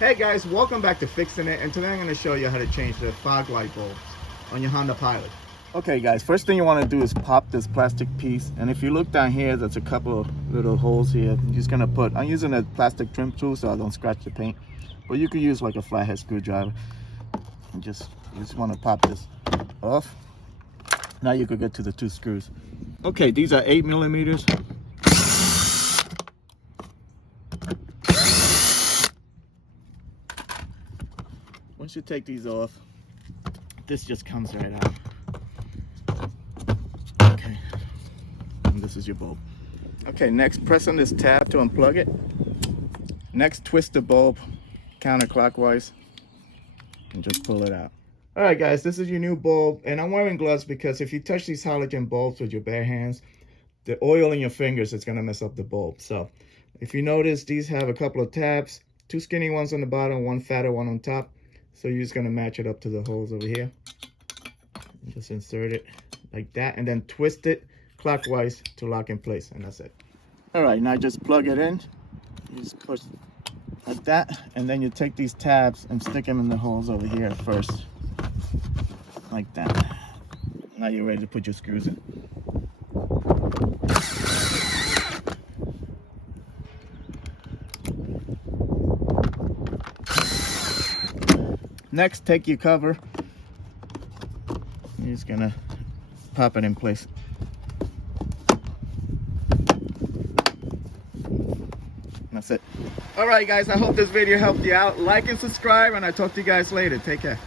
Hey guys, welcome back to Fixin' It, and today I'm going to show you how to change the fog light bulb on your Honda Pilot. Okay guys, first thing you want to do is pop this plastic piece, and if you look down here, there's a couple of little holes here. I'm just going to I'm using a plastic trim tool so I don't scratch the paint, but you could use like a flathead screwdriver. And you just want to pop this off. Now you could get to the two screws. Okay, these are 8mm. Once you take these off, this just comes right out. Okay, and this is your bulb. Okay, next press on this tab to unplug it. Next, twist the bulb counterclockwise and just pull it out. All right guys, this is your new bulb, and I'm wearing gloves because if you touch these halogen bulbs with your bare hands, the oil in your fingers is gonna mess up the bulb. So if you notice, these have a couple of tabs, two skinny ones on the bottom, one fatter one on top. So you're just gonna match it up to the holes over here. Just insert it like that, and then twist it clockwise to lock in place, and that's it. All right, now just plug it in. You just push like that, and then you take these tabs and stick them in the holes over here first, like that. Now you're ready to put your screws in. Next, take your cover. You're just gonna pop it in place. That's it. All right, guys, I hope this video helped you out. Like and subscribe, and I'll talk to you guys later. Take care.